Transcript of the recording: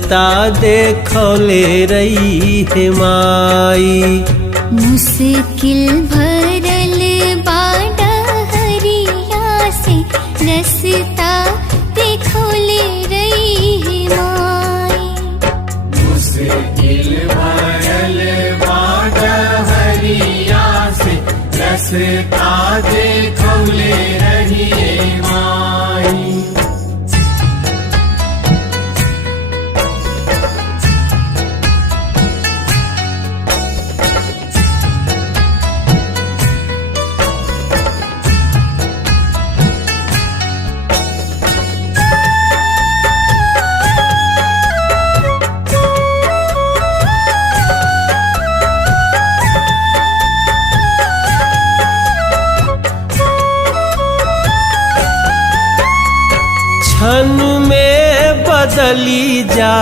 ता देखौले रही है माई। मुश्किल भरल बाड़ा हरिया से रस्ता देखौले रही है माई। मुश्किल भरल बाड़ा हरिया से रस्ता देखौले रही है माई। क्षण में बदली जा